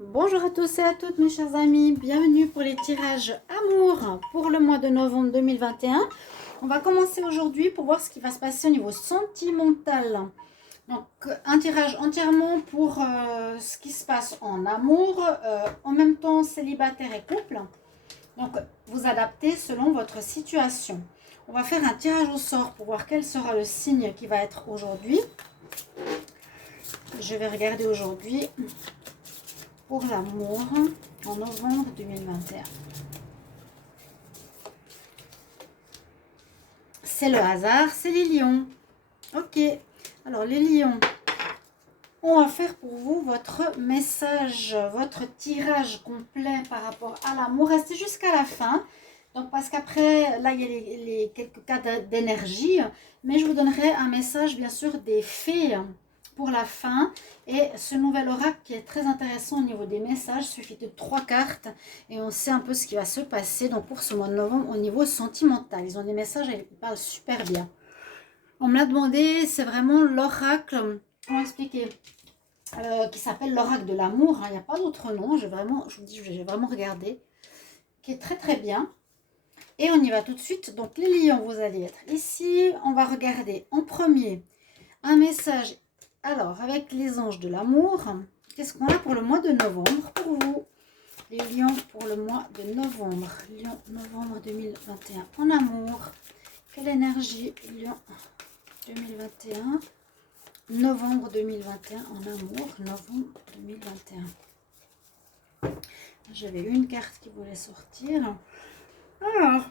Bonjour à tous et à toutes mes chers amis, bienvenue pour les tirages amour pour le mois de novembre 2021. On va commencer aujourd'hui pour voir ce qui va se passer au niveau sentimental. Donc un tirage entièrement pour ce qui se passe en amour, en même temps célibataire et couple. Donc vous adaptez selon votre situation. On va faire un tirage au sort pour voir quel sera le signe qui va être aujourd'hui. Je vais regarder aujourd'hui pour l'amour en novembre 2021. C'est le hasard, c'est les lions. Ok, alors les lions, on va faire pour vous votre message, votre tirage complet par rapport à l'amour. Restez jusqu'à la fin. Donc parce qu'après, là, il y a les quelques cas d'énergie. Mais je vous donnerai un message, bien sûr, des fées pour la fin. Et ce nouvel oracle qui est très intéressant au niveau des messages, il suffit de 3 cartes. Et on sait un peu ce qui va se passer donc pour ce mois de novembre au niveau sentimental. Ils ont des messages et ils parlent super bien. On me l'a demandé, c'est vraiment l'oracle, comment expliquer, qui s'appelle l'oracle de l'amour. Il n'y a pas d'autre nom, je vous dis, j'ai vraiment regardé, qui est très très bien. Et on y va tout de suite. Donc les lions, vous allez être ici. On va regarder en premier un message. Alors, avec les anges de l'amour, qu'est-ce qu'on a pour le mois de novembre pour vous? Les lions pour le mois de novembre. Lion, novembre 2021 en amour. Quelle énergie, lion 2021. Novembre 2021 en amour. Novembre 2021. J'avais une carte qui voulait sortir. Alors,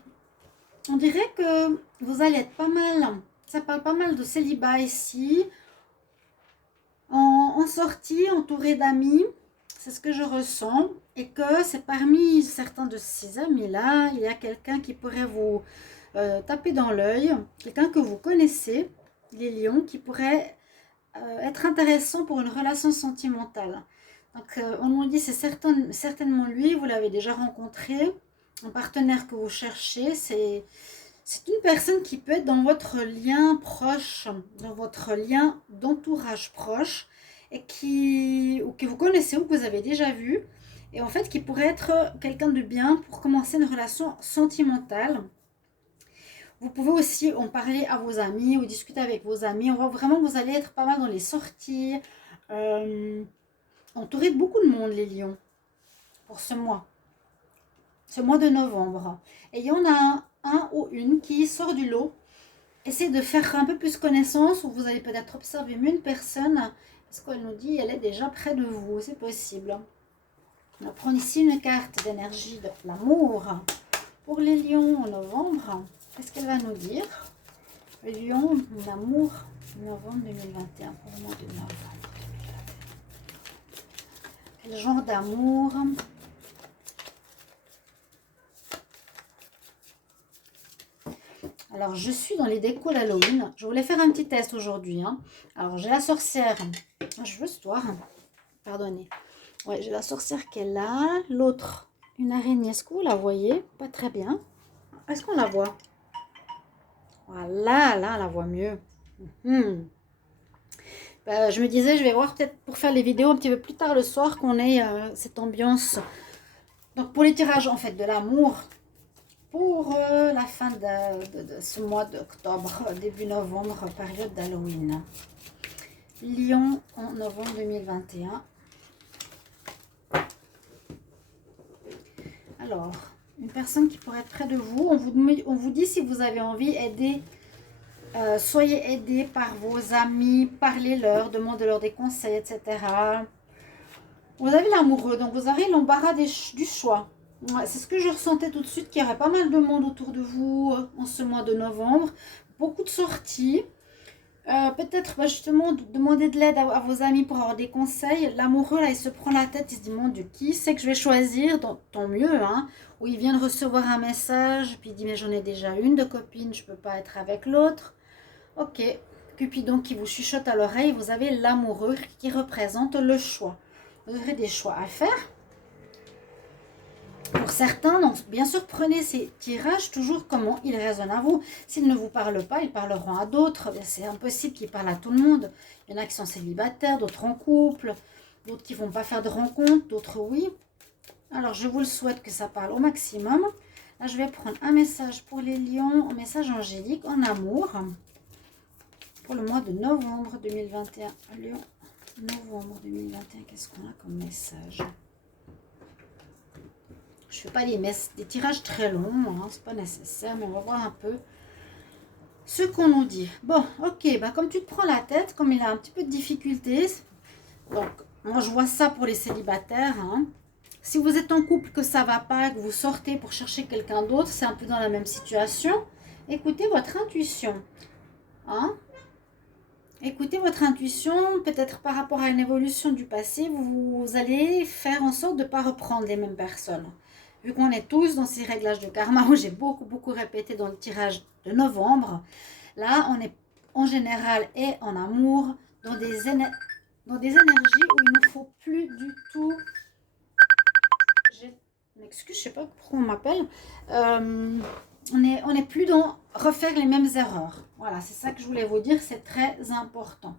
on dirait que vous allez être pas mal. Ça parle pas mal de célibat ici. En sortie, entouré d'amis, c'est ce que je ressens. Et que c'est parmi certains de ces amis-là, il y a quelqu'un qui pourrait vous taper dans l'œil. Quelqu'un que vous connaissez, les lions, qui pourrait être intéressant pour une relation sentimentale. Donc, on nous dit c'est certainement lui, vous l'avez déjà rencontré. Un partenaire que vous cherchez, c'est une personne qui peut être dans votre lien proche, dans votre lien d'entourage proche, et ou que vous connaissez ou que vous avez déjà vu, et en fait qui pourrait être quelqu'un de bien pour commencer une relation sentimentale. Vous pouvez aussi en parler à vos amis ou discuter avec vos amis. On voit vraiment que vous allez être pas mal dans les sorties, entouré de beaucoup de monde, les lions, pour ce mois de novembre. Et il y en a un ou une qui sort du lot. Essayez de faire un peu plus connaissance, ou vous allez peut-être observer une personne, parce qu'elle nous dit elle est déjà près de vous, c'est possible. On va prendre ici une carte d'énergie de l'amour pour les lions en novembre. Qu'est-ce qu'elle va nous dire? Lion, l'amour, novembre 2021, pour le mois de novembre 2021. Quel genre d'amour? Alors, je suis dans les décos d'Halloween. Je voulais faire un petit test aujourd'hui. Alors, j'ai la sorcière. Je veux ce soir. Pardonnez. Ouais, j'ai la sorcière qui est là. L'autre, une araignée. Est-ce que vous la voyez? Pas très bien. Est-ce qu'on la voit? Voilà, là, on la voit mieux. Je me disais, je vais voir peut-être pour faire les vidéos un petit peu plus tard le soir qu'on ait cette ambiance. Donc, pour les tirages, en fait, de l'amour, pour la fin de ce mois d'octobre, début novembre, période d'Halloween. Lion en novembre 2021. Alors, une personne qui pourrait être près de vous. On vous dit si vous avez envie d'aider. Soyez aidés par vos amis, parlez-leur, demandez-leur des conseils, etc. Vous avez l'amoureux, donc vous aurez l'embarras du choix. Ouais, c'est ce que je ressentais tout de suite, qu'il y aurait pas mal de monde autour de vous en ce mois de novembre. Beaucoup de sorties. Peut-être justement demander de l'aide à vos amis pour avoir des conseils. L'amoureux, là, il se prend la tête, il se dit, mon Dieu, qui c'est que je vais choisir? Tant mieux, hein. Ou il vient de recevoir un message, puis il dit, mais j'en ai déjà une de copine, je ne peux pas être avec l'autre. Ok, Cupidon qui vous chuchote à l'oreille, vous avez l'amoureux qui représente le choix. Vous aurez des choix à faire. Pour certains, donc, bien sûr, prenez ces tirages toujours comment ils résonnent à vous. S'ils ne vous parlent pas, ils parleront à d'autres. C'est impossible qu'ils parlent à tout le monde. Il y en a qui sont célibataires, d'autres en couple. d'autres qui ne vont pas faire de rencontres, d'autres oui. Alors, je vous le souhaite que ça parle au maximum. Là, je vais prendre un message pour les lions, un message angélique en amour pour le mois de novembre 2021. Lion, novembre 2021, qu'est-ce qu'on a comme message? Je ne fais pas des tirages très longs, hein, c'est pas nécessaire, mais on va voir un peu ce qu'on nous dit. Bon, ok, bah comme tu te prends la tête, comme il a un petit peu de difficultés, donc moi je vois ça pour les célibataires, hein. Si vous êtes en couple, que ça va pas, que vous sortez pour chercher quelqu'un d'autre, c'est un peu dans la même situation. Écoutez votre intuition, hein. Écoutez votre intuition, peut-être par rapport à une évolution du passé, vous allez faire en sorte de ne pas reprendre les mêmes personnes. Vu qu'on est tous dans ces réglages de karma, où j'ai beaucoup répété dans le tirage de novembre, là on est en général et en amour dans des énergies où il ne faut plus du tout... Je m'excuse, je ne sais pas pourquoi on m'appelle. On n'est plus dans refaire les mêmes erreurs. Voilà, c'est ça que je voulais vous dire, c'est très important.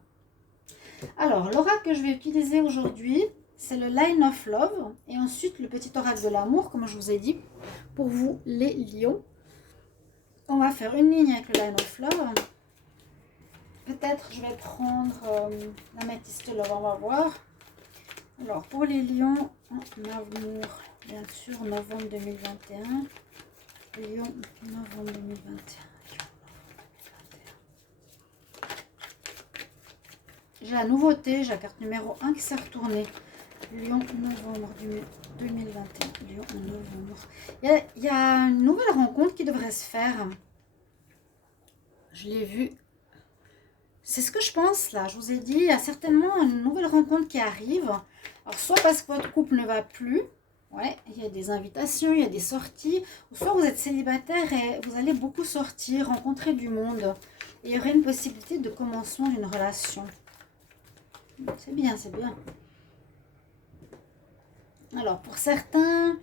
Alors, l'oracle que je vais utiliser aujourd'hui, c'est le Line of Love. Et ensuite, le petit oracle de l'amour, comme je vous ai dit, pour vous, les lions. On va faire une ligne avec le Line of Love. Peut-être je vais prendre la Métiste Love, on va voir. Alors, pour les lions, en amour, bien sûr, novembre 2021. Lion, novembre 2021. J'ai la nouveauté, j'ai la carte numéro 1 qui s'est retournée. Lion, novembre 2021. Lion, novembre. Il y a une nouvelle rencontre qui devrait se faire. Je l'ai vue. C'est ce que je pense là. Je vous ai dit, il y a certainement une nouvelle rencontre qui arrive. Alors, soit parce que votre couple ne va plus. Ouais, il y a des invitations, il y a des sorties. Ou soit vous êtes célibataire et vous allez beaucoup sortir, rencontrer du monde. Et il y aurait une possibilité de commencement d'une relation. C'est bien, c'est bien. Alors, pour certains,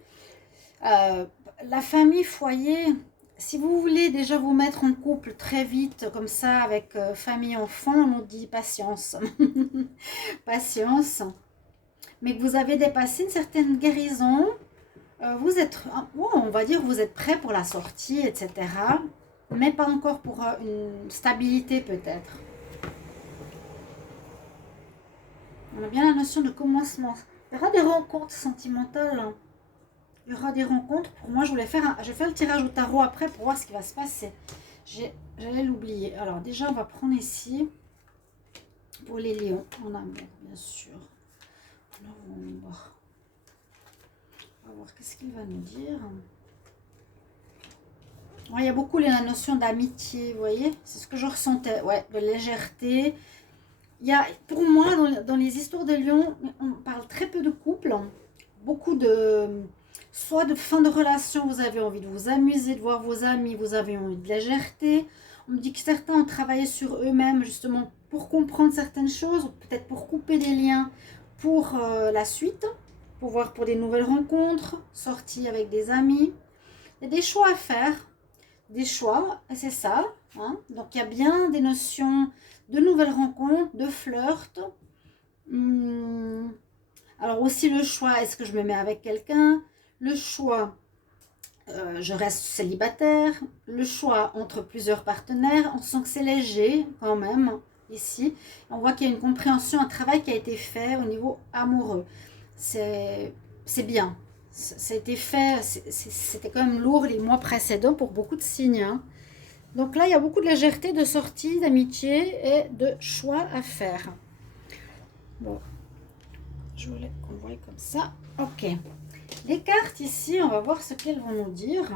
la famille, foyer, si vous voulez déjà vous mettre en couple très vite, comme ça, avec famille, enfant, on nous dit patience. Patience. Mais que vous avez dépassé une certaine guérison, vous êtes, on va dire, vous êtes prêt pour la sortie, etc. Mais pas encore pour une stabilité peut-être. On a bien la notion de commencement. Il y aura des rencontres sentimentales. Il y aura des rencontres. Pour moi, je vais faire le tirage au tarot après pour voir ce qui va se passer. J'allais l'oublier. Alors déjà, on va prendre ici pour les lions en amour, bien sûr. Novembre. On va voir qu'est-ce qu'il va nous dire. Ouais, il y a beaucoup la notion d'amitié, vous voyez. C'est ce que je ressentais. Ouais, de légèreté. Il y a, pour moi, dans les histoires de lions, on parle très peu de couple. Beaucoup de... Soit de fin de relation, vous avez envie de vous amuser, de voir vos amis, vous avez envie de légèreté. On me dit que certains ont travaillé sur eux-mêmes justement pour comprendre certaines choses, peut-être pour couper des liens pour la suite, pour voir pour des nouvelles rencontres, sorties avec des amis. Il y a des choix à faire, des choix, et c'est ça. Hein. Donc il y a bien des notions de nouvelles rencontres, de flirt. Alors aussi le choix, est-ce que je me mets avec quelqu'un? Le choix, je reste célibataire. Le choix entre plusieurs partenaires. On sent que c'est léger quand même ici. On voit qu'il y a une compréhension, un travail qui a été fait au niveau amoureux. C'est bien. Ça a été fait, c'était quand même lourd les mois précédents pour beaucoup de signes. Hein. Donc là, il y a beaucoup de légèreté, de sortie, d'amitié et de choix à faire. Bon, je voulais qu'on voie comme ça. Ok. Les cartes ici, on va voir ce qu'elles vont nous dire.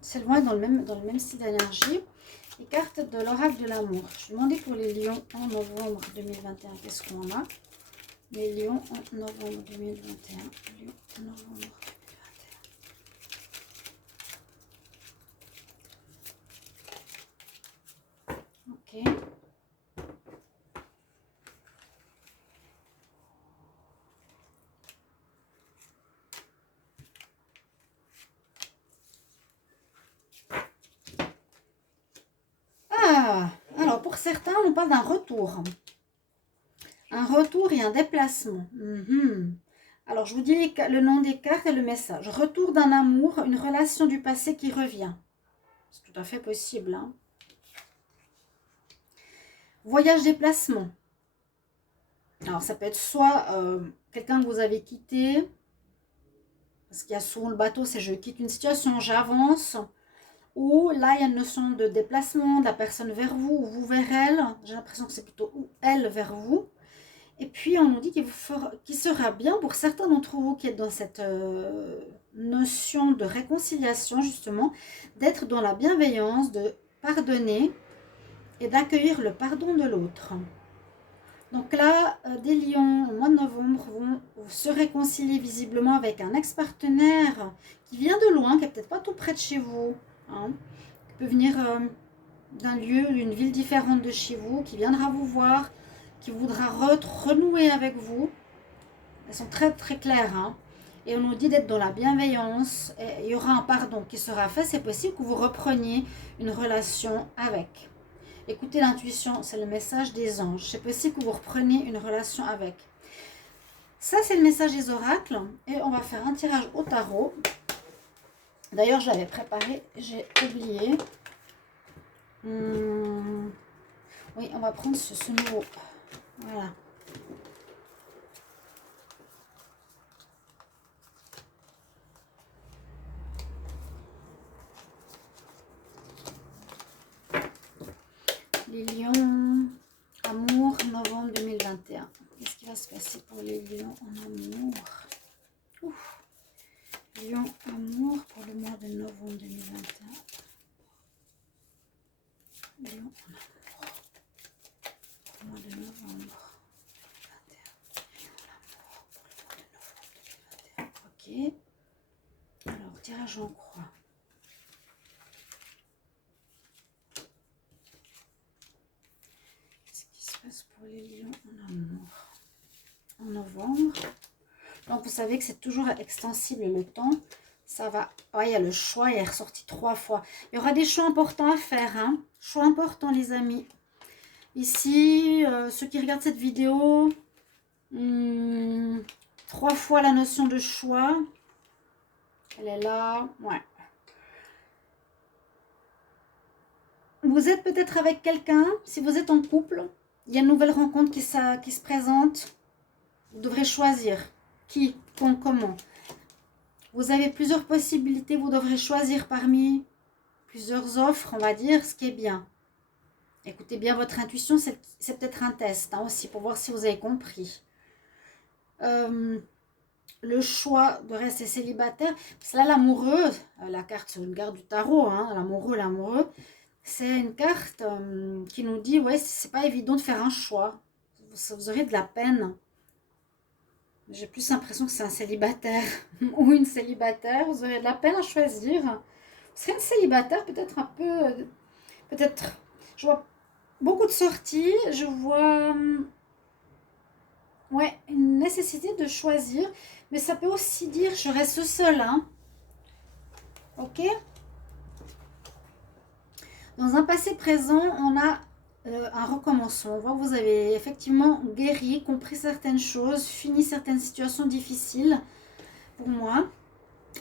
C'est loin dans le même style d'énergie. Les cartes de l'oracle de l'amour. Je vais demander pour les lions en novembre 2021. Qu'est-ce qu'on a? Les lions en novembre 2021. Lions en novembre 2021. Ok. Ah, alors pour certains, on parle d'un retour. Un retour et un déplacement. Alors, je vous dis le nom des cartes et le message. Retour d'un amour, une relation du passé qui revient. C'est tout à fait possible. Hein. Voyage déplacement. Alors, ça peut être soit quelqu'un que vous avez quitté, parce qu'il y a souvent le bateau, c'est je quitte une situation, j'avance. Ou là, il y a une notion de déplacement de la personne vers vous ou vous vers elle. J'ai l'impression que c'est plutôt elle vers vous. Et puis, on nous dit qu'il sera bien pour certains d'entre vous qui êtes dans cette notion de réconciliation, justement, d'être dans la bienveillance, de pardonner et d'accueillir le pardon de l'autre. Donc là, des lions, au mois de novembre, vont se réconcilier visiblement avec un ex-partenaire qui vient de loin, qui n'est peut-être pas tout près de chez vous, hein, qui peut venir d'un lieu, d'une ville différente de chez vous, qui viendra vous voir, qui voudra renouer avec vous. Elles sont très très claires. Hein. Et on nous dit d'être dans la bienveillance. Et il y aura un pardon qui sera fait. C'est possible que vous repreniez une relation avec. Écoutez l'intuition, c'est le message des anges. C'est possible que vous repreniez une relation avec. Ça, c'est le message des oracles. Et on va faire un tirage au tarot. D'ailleurs, je l'avais préparé. J'ai oublié. Oui, on va prendre ce nouveau. Voilà. Les lions, amour, novembre 2021. Qu'est-ce qui va se passer pour les lions en amour? Ouf. Lion, amour pour le mois de novembre 2021. Lion en amour pour le mois de novembre 2021. Lion en amour pour le mois de novembre 2021. Ok. Alors, tirage en croix. Pour les lions en amour en novembre. Donc vous savez que c'est toujours extensible le temps. Ça va. Ouais, il y a le choix, il est ressorti 3 fois. Il y aura des choix importants à faire. Hein. Choix importants, les amis. Ici, ceux qui regardent cette vidéo, 3 fois la notion de choix. Elle est là. Ouais. Vous êtes peut-être avec quelqu'un. Si vous êtes en couple, il y a une nouvelle rencontre qui se présente. Vous devrez choisir qui, quand, comment. Vous avez plusieurs possibilités. Vous devrez choisir parmi plusieurs offres, on va dire, ce qui est bien. Écoutez bien votre intuition. C'est peut-être un test hein, aussi pour voir si vous avez compris. Le choix de rester célibataire. Parce que là, l'amoureux, la carte sur une carte du tarot, hein, l'amoureux. C'est une carte qui nous dit, ouais, c'est pas évident de faire un choix. Vous aurez de la peine. J'ai plus l'impression que c'est un célibataire ou une célibataire. Vous aurez de la peine à choisir. Vous serez une célibataire peut-être un peu... Peut-être... Je vois beaucoup de sorties. Je vois... Ouais, une nécessité de choisir. Mais ça peut aussi dire, je reste seule. Hein. Ok ? Dans un passé présent, on a un recommencement. On voit que vous avez effectivement guéri, compris certaines choses, fini certaines situations difficiles pour moi.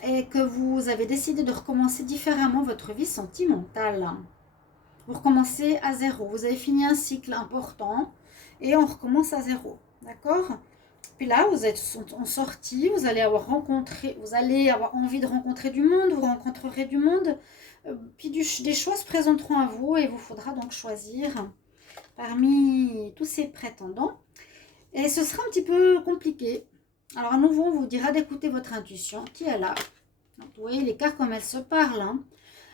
Et que vous avez décidé de recommencer différemment votre vie sentimentale. Vous recommencez à zéro. Vous avez fini un cycle important et on recommence à zéro. D'accord ? Puis là, vous êtes en sortie, vous allez avoir envie de rencontrer du monde, vous rencontrerez du monde. Puis des choix se présenteront à vous et il vous faudra donc choisir parmi tous ces prétendants. Et ce sera un petit peu compliqué. Alors à nouveau, on vous dira d'écouter votre intuition qui est là. Donc, vous voyez les cartes comme elles se parlent. Hein.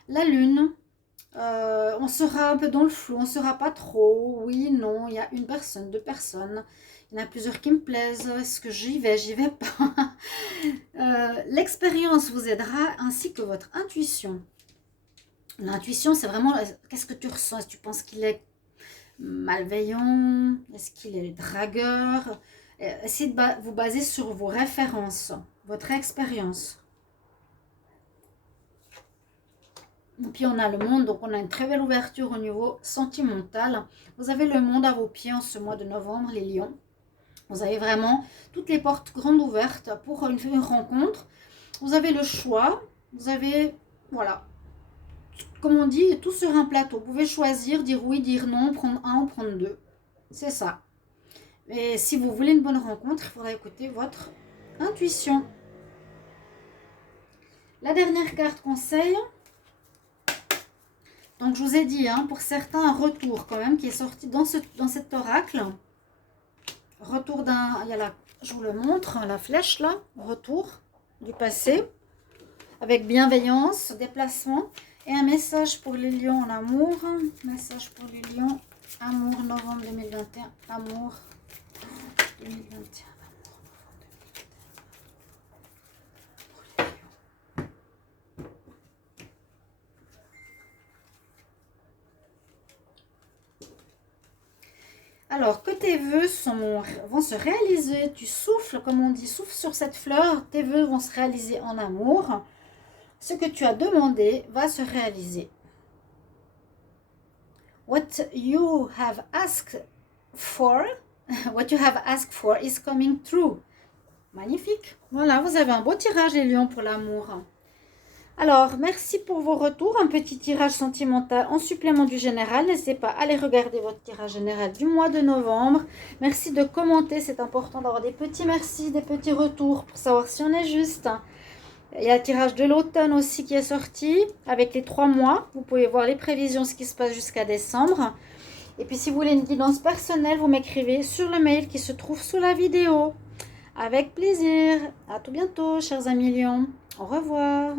La lune, on sera un peu dans le flou, on ne saura pas trop. Oui, non, il y a une personne, 2 personnes. Il y en a plusieurs qui me plaisent. Est-ce que j'y vais pas. L'expérience vous aidera ainsi que votre intuition. L'intuition, c'est vraiment qu'est-ce que tu ressens. Est-ce que tu penses qu'il est malveillant? Est-ce qu'il est dragueur? Essayez de vous baser sur vos références, votre expérience. Et puis on a le monde, donc on a une très belle ouverture au niveau sentimental. Vous avez le monde à vos pieds en ce mois de novembre, les lions. Vous avez vraiment toutes les portes grandes ouvertes pour une rencontre. Vous avez le choix. Vous avez, voilà, comme on dit, tout sur un plateau. Vous pouvez choisir, dire oui, dire non, prendre un ou prendre deux. C'est ça. Et si vous voulez une bonne rencontre, il faudra écouter votre intuition. La dernière carte conseil. Donc, je vous ai dit, hein, pour certains, un retour quand même qui est sorti dans cet oracle. Retour d'un... Il y a la, je vous le montre, la flèche là. Retour du passé. Avec bienveillance, déplacement. Et un message pour les lions en amour. Message pour les lions. Amour, novembre 2021. Amour 2021. Alors, que tes vœux vont se réaliser, tu souffles, comme on dit, souffle sur cette fleur, tes vœux vont se réaliser en amour. Ce que tu as demandé va se réaliser. What you have asked for is coming true. Magnifique. Voilà, vous avez un beau tirage, les lions, pour l'amour. Alors, merci pour vos retours. Un petit tirage sentimental en supplément du général. N'hésitez pas à aller regarder votre tirage général du mois de novembre. Merci de commenter. C'est important d'avoir des petits merci, des petits retours pour savoir si on est juste. Il y a le tirage de l'automne aussi qui est sorti avec les 3 mois. Vous pouvez voir les prévisions, ce qui se passe jusqu'à décembre. Et puis, si vous voulez une guidance personnelle, vous m'écrivez sur le mail qui se trouve sous la vidéo. Avec plaisir. À tout bientôt, chers amis lions. Au revoir.